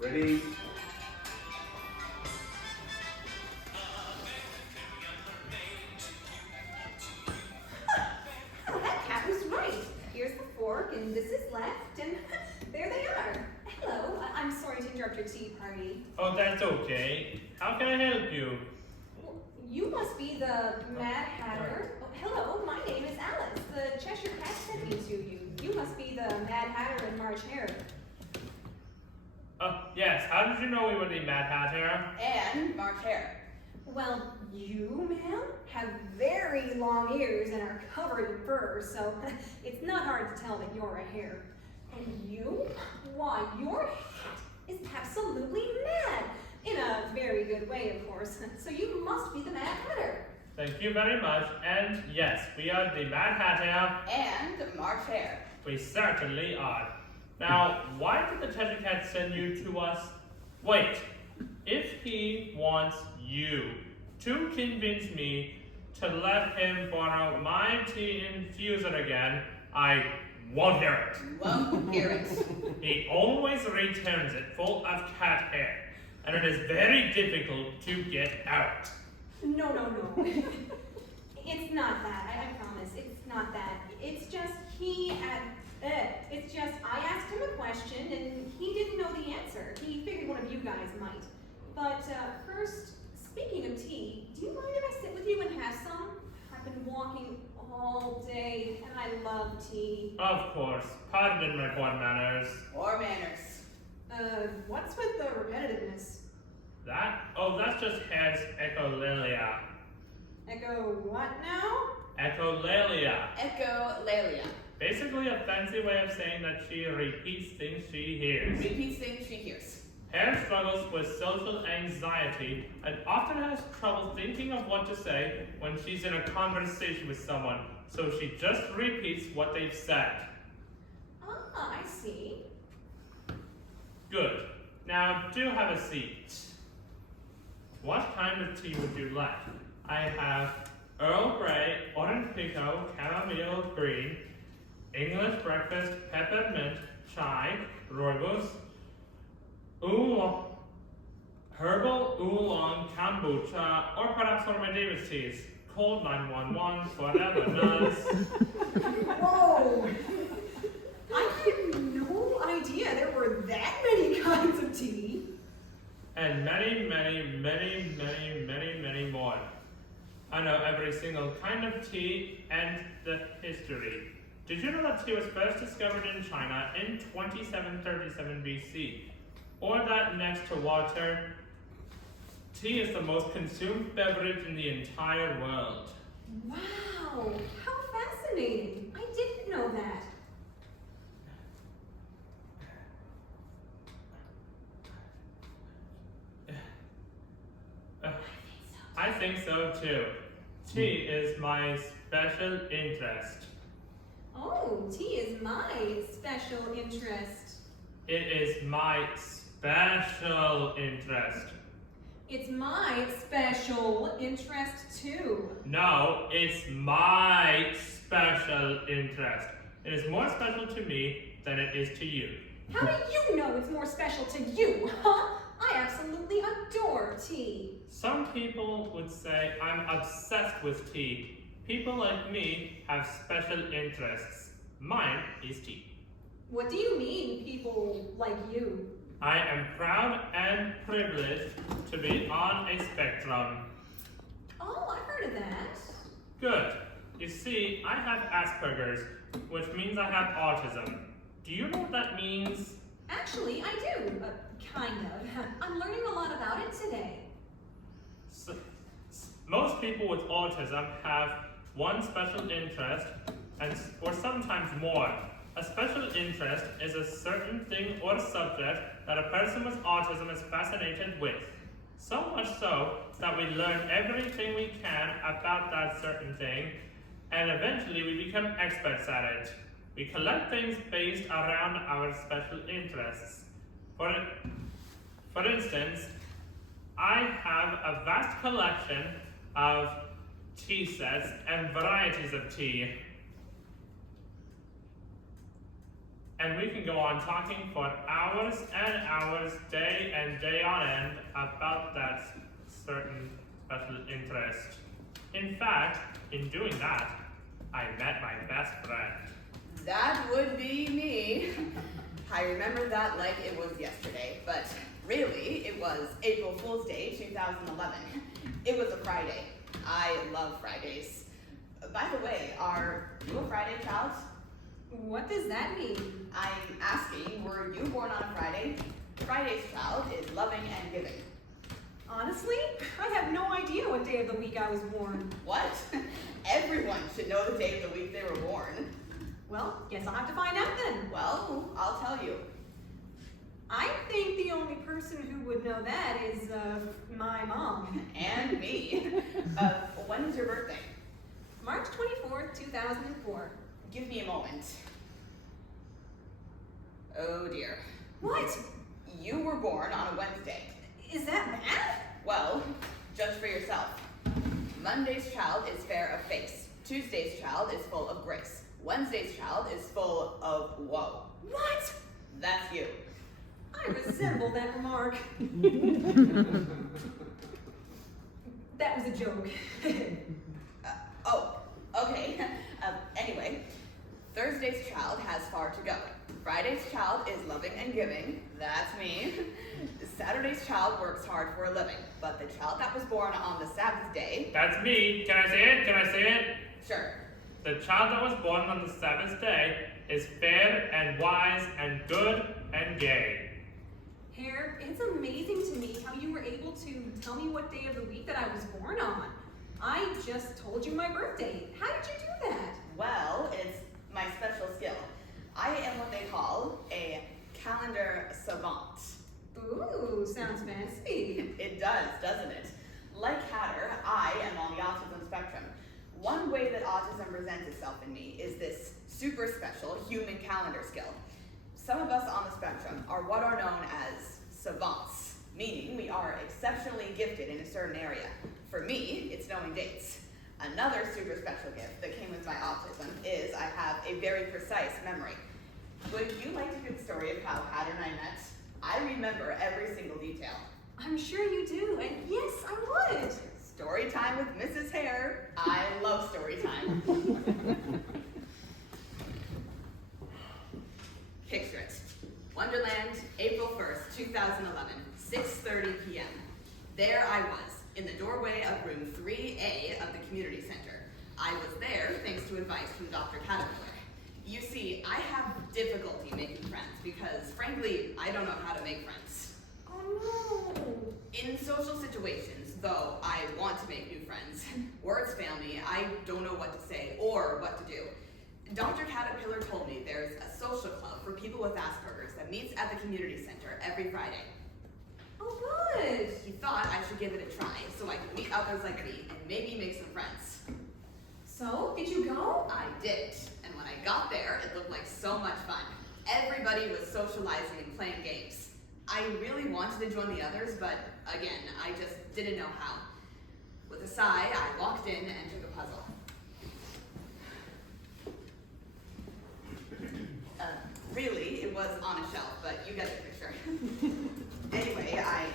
Ready? Oh, that cat was right. Here's the fork, and this is left, and there they are. Hello, I'm sorry to interrupt your tea party. Oh, that's okay. How can I help you? Well, you must be the Mad Hatter. Oh, hello, my name is Alice. The Cheshire Cat sent me to you. You must be the Mad Hatter and March Hare. Yes. How did you know we were the Mad Hatter? And March Hare. Well, you, ma'am, have very long ears and are covered in fur, so it's not hard to tell that you're a hare. And you? Why, your hat is absolutely mad. In a very good way, of course. So you must be the Mad Hatter. Thank you very much. And yes, we are the Mad Hatter. And March Hare. We certainly are. Now, why did the Cheshire Cat send you to us? Wait. If he wants you to convince me to let him borrow my tea infuser again, I won't hear it. Won't hear it. He always returns it full of cat hair, and it is very difficult to get out. No. It's not that. I promise. It's not that. It's just I asked him a question and he didn't know the answer. He figured one of you guys might. But first, speaking of tea, do you mind if I sit with you and have some? I've been walking all day and I love tea. Of course. Pardon my poor manners. Or manners. What's with the repetitiveness? That? Oh, that's just Hare's echolalia. Echo what now? Echolalia. Echolalia. Basically a fancy way of saying that she repeats things she hears. Repeats things she hears. Hare struggles with social anxiety and often has trouble thinking of what to say when she's in a conversation with someone, so she just repeats what they've said. Ah, I see. Good. Now, do have a seat. What kind of tea would you like? I have Earl Grey, Orange Pekoe, Chamomile Green, English Breakfast, Peppermint, Chai, Rooibos, Oolong, Herbal Oolong Kombucha, or perhaps one of my Davis teas. Cold 911, whatever does. Whoa! I had no idea there were that many kinds of tea. And many, many, many, many, many, many more. I know every single kind of tea and the history. Did you know that tea was first discovered in China in 2737 BC? Or that next to water, tea is the most consumed beverage in the entire world. Wow, how fascinating. I didn't know that. I think so too. Tea is my special interest. Oh, tea is my special interest. It is my special interest. It's my special interest too. No, it's my special interest. It is more special to me than it is to you. How do you know it's more special to you, huh? I absolutely adore tea. Some people would say I'm obsessed with tea. People like me have special interests. Mine is tea. What do you mean, people like you? I am proud and privileged to be on a spectrum. Oh, I've heard of that. Good. You see, I have Asperger's, which means I have autism. Do you know what that means? Actually, I do. Kind of. I'm learning a lot about it today. Most people with autism have one special interest, or sometimes more. A special interest is a certain thing or subject that a person with autism is fascinated with. So much so that we learn everything we can about that certain thing, and eventually we become experts at it. We collect things based around our special interests. For instance, I have a vast collection of tea sets and varieties of tea. And we can go on talking for hours and hours, day and day on end, about that certain special interest. In fact, in doing that, I met my best friend. That would be me. I remember that like it was yesterday, but really, it was April Fool's Day 2011. It was a Friday. I love Fridays. By the way, are you a Friday child? What does that mean? I'm asking, were you born on a Friday? Friday's child is loving and giving. Honestly, I have no idea what day of the week I was born. What? Everyone should know the day of the week they were born. Well, guess I'll have to find out then. Well, I'll tell you. I think the only person who would know that is, my mom. And me. When is your birthday? March 24th, 2004. Give me a moment. Oh dear. What? You were born on a Wednesday. Is that bad? Well, judge for yourself. Monday's child is fair of face. Tuesday's child is full of grace. Wednesday's child is full of woe. What? That's you. I resemble that remark. That was a joke. Okay. Anyway, Thursday's child has far to go. Friday's child is loving and giving. That's me. Saturday's child works hard for a living. But the child that was born on the Sabbath day... That's me. Can I say it? Can I say it? Sure. The child that was born on the Sabbath day is fair and wise and good and gay. Hare, it's amazing to me how you were able to tell me what day of the week that I was born on. I just told you my birthday. How did you do that? Well, it's my special skill. I am what they call a calendar savant. Ooh, sounds fancy. It does, doesn't it? Like Hare, I am on the autism spectrum. One way that autism presents itself in me is this super special human calendar skill. Some of us on the spectrum are what are known as savants, meaning we are exceptionally gifted in a certain area. For me, it's knowing dates. Another super special gift that came with my autism is I have a very precise memory. Would you like to hear the story of how Hare and I met? I remember every single detail. I'm sure you do, and yes, I would. Story time with Mrs. Hare. I love story time. Picture it. Wonderland, April 1st, 2011, 6:30 p.m. There I was, in the doorway of room 3A of the community center. I was there thanks to advice from Dr. Caterpillar. You see, I have difficulty making friends because, frankly, I don't know how to make friends. Oh no. In social situations, though I want to make new friends, words fail me, I don't know what to say or what to do. Dr. Caterpillar told me there's a social club for people with Asperger's that meets at the community center every Friday. Oh good. He thought I should give it a try so I could meet others like me and maybe make some friends. So, did you go? I did, and when I got there, it looked like so much fun. Everybody was socializing and playing games. I really wanted to join the others, but again, I just didn't know how. With a sigh, I walked in and took a puzzle. Really, it was on a shelf, but you get the picture. Anyway, I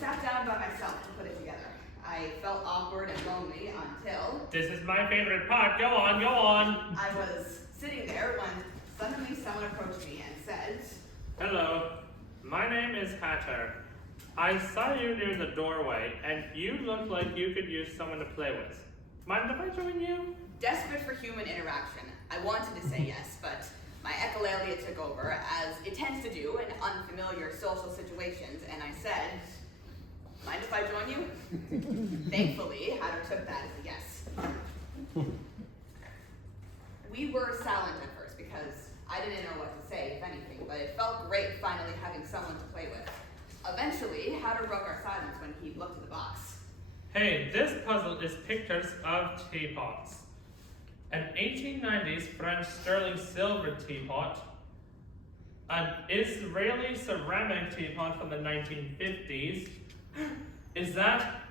sat down by myself and put it together. I felt awkward and lonely until This is my favorite part. Go on, go on. I was sitting there when suddenly someone approached me and said, Hello, my name is Hare. I saw you near the doorway, and you look like you could use someone to play with. Mind if I join you? desperate for human interaction. I wanted to say yes, but my echolalia took over, as it tends to do in unfamiliar social situations, and I said, mind if I join you? Thankfully, Hare took that as a yes. We were silent at first because I didn't know what to say, if anything, but it felt great finally having someone to play with. Eventually, Hare broke our silence when he looked at the box. Hey, this puzzle is pictures of teapots. An 1890s French sterling silver teapot, an Israeli ceramic teapot from the 1950s. Is that?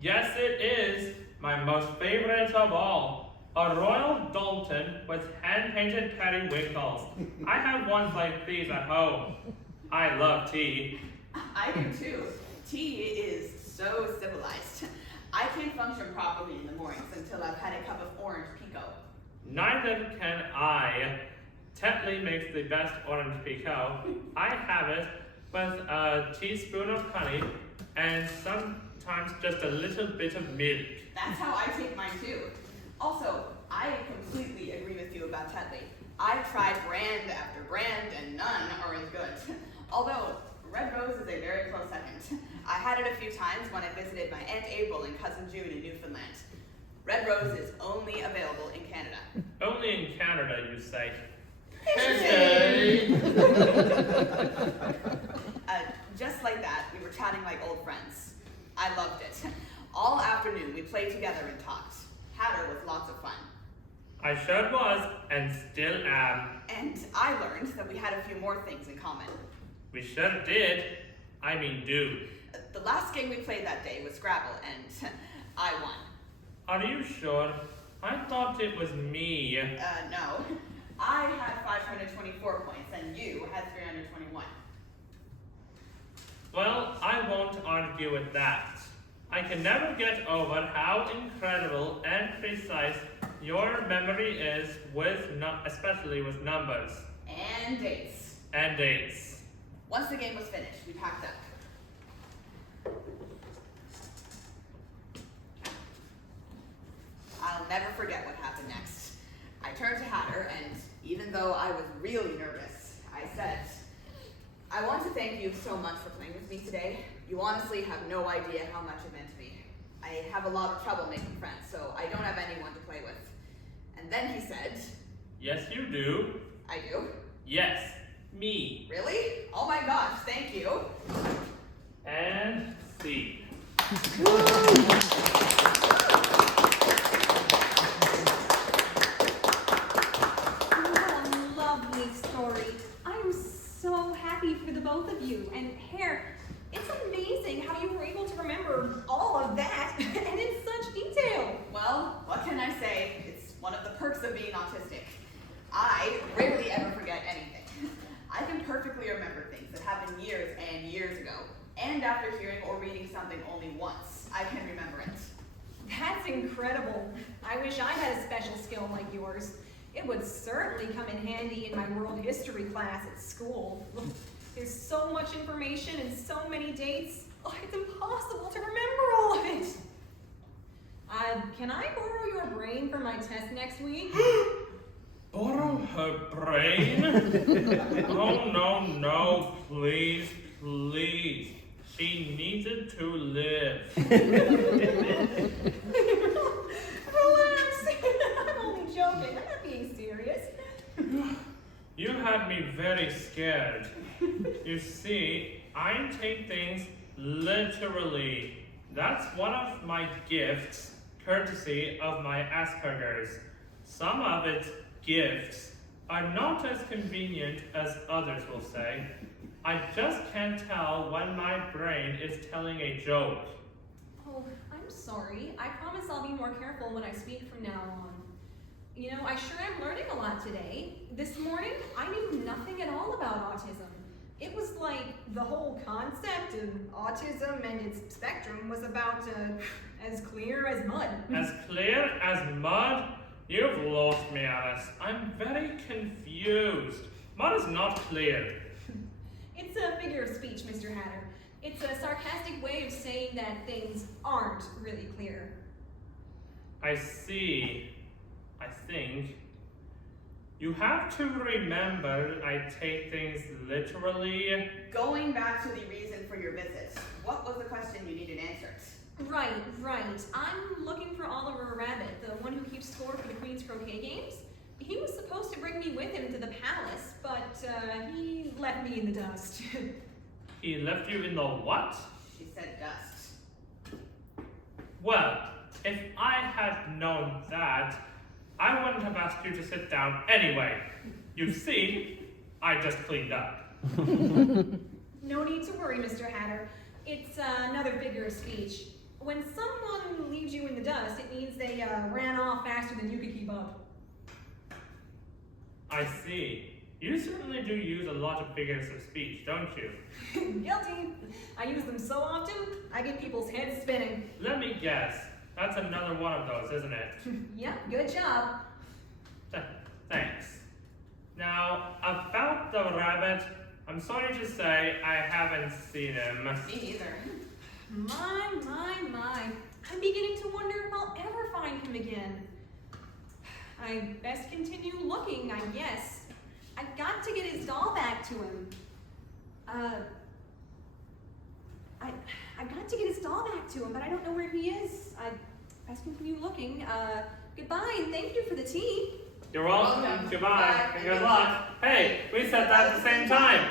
Yes, it is. My most favorite of all. A royal Dalton with hand-painted periwinkles. I have ones like these at home. I love tea. I do too. Tea is so civilized. I can't function properly in the mornings until I've had a cup of orange pico. Neither can I. Tetley makes the best orange pico. I have it with a teaspoon of honey and sometimes just a little bit of milk. That's how I take mine too. Also, I completely agree with you about Tetley. I've tried brand after brand and none are as good. Although, Red Rose is a very close second. I had it a few times when I visited my Aunt April and Cousin June in Newfoundland. Red Rose is only available in Canada. Only in Canada, you say. Hey! Just like that, we were chatting like old friends. I loved it. All afternoon, we played together and talked. Hare was lots of fun. I sure was, and still am. And I learned that we had a few more things in common. We sure did. I mean, do. The last game we played that day was Scrabble, and I won. Are you sure? I thought it was me. No. I had 524 points, and you had 321. Well, I won't argue with that. I can never get over how incredible and precise your memory is, especially with numbers. And dates. And dates. Once the game was finished, we packed up. I'll never forget what happened next. I turned to Hare, and even though I was really nervous, I said, I want to thank you so much for playing with me today. You honestly have no idea how much it meant to me. I have a lot of trouble making friends, so I don't have anyone to play with. And then he said, Yes, you do. I do? Yes, me. Really? Oh my gosh, thank you. And see. Story. I'm so happy for the both of you. And Hare, it's amazing how you were able to remember all of that and in such detail. Well, what can I say? It's one of the perks of being autistic. I rarely ever forget anything. I can perfectly remember things that happened years and years ago. And after hearing or reading something only once, I can remember it. That's incredible. I wish I had a special skill like yours. It would certainly come in handy in my world history class at school. There's so much information and so many dates. Oh, it's impossible to remember all of it. Can I borrow your brain for my test next week? Borrow her brain? Oh, no, please, please. She needs it to live. Relax. I'm only joking. I'm not being serious. You had me very scared. You see, I take things literally. That's one of my gifts, courtesy of my Asperger's. Some of its gifts are not as convenient as others will say. I just can't tell when my brain is telling a joke. Oh, I'm sorry. I promise I'll be more careful when I speak from now on. You know, I sure am learning a lot today. This morning, I knew nothing at all about autism. It was like the whole concept of autism and its spectrum was about as clear as mud. As clear as mud? You've lost me, Alice. I'm very confused. Mud is not clear. It's a figure of speech, Mr. Hare. It's a sarcastic way of saying that things aren't really clear. I see. I think. You have to remember I take things literally. Going back to the reason for your visit, what was the question you needed answered? Right. I'm looking for Oliver Rabbit, the one who keeps score for the Queen's Croquet games. He was supposed to bring me with him to the palace, but he left me in the dust. He left you in the what? She said dust. Well, if I had known that, I wouldn't have asked you to sit down anyway. You see, I just cleaned up. No need to worry, Mr. Hatter. It's another figure of speech. When someone leaves you in the dust, it means they ran off faster than you could keep up. I see. You certainly do use a lot of figures of speech, don't you? Guilty. I use them so often, I get people's heads spinning. Let me guess. That's another one of those, isn't it? Yep, good job. Thanks. Now, about the rabbit, I'm sorry to say I haven't seen him. Me neither. My. I'm beginning to wonder if I'll ever find him again. I best continue looking, I guess. I've got to get his doll back to him. I've got to get his doll back to him, but I don't know where he is. I best continue looking. Goodbye, and thank you for the tea. You're welcome. Welcome. Goodbye. Bye. And good luck. Hey, we said that at the same time.